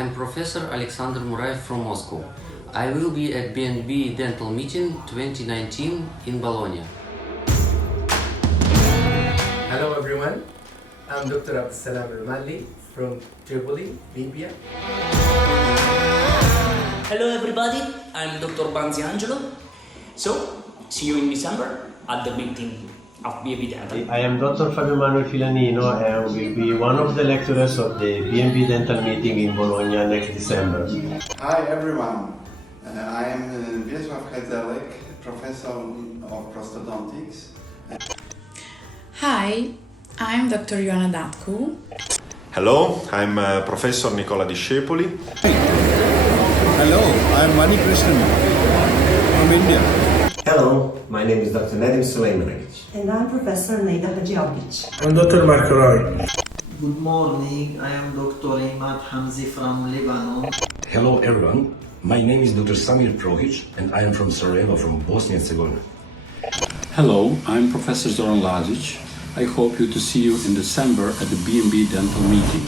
I'm Professor Alexander Muraev from Moscow. I will be at B&B Dental Meeting 2019 in Bologna. Hello everyone, I'm Dr. S.r.l from Tripoli, Libya. Hello everybody, I'm Dr. Banziangelo. So, see you in December at the meeting of B&B Dental. I am Dr. Fabio Manuel Filanino and will be one of the lecturers of the B&B Dental Meeting in Bologna next December. Hi everyone, I am Wiesław Hedzelek, Professor of Prosthodontics. Hi, I'm Dr. Ioana Datku. Hello, I'm Professor Nicola Discepoli. Hello, I'm Mani Krishnan from India. Hello, my name is Dr. Nedim Sulejmanovic. And I'm Professor Neida Hadjiovic. I'm Dr. Marco Roy. Good morning, I am Dr. Imad Hamzi from Lebanon. Hello everyone, my name is Dr. Samir Prohic and I am from S.r.l from Bosnia and Herzegovina. Hello, I'm Professor Zoran Lazic. I hope to see you in December at the B&B Dental Meeting.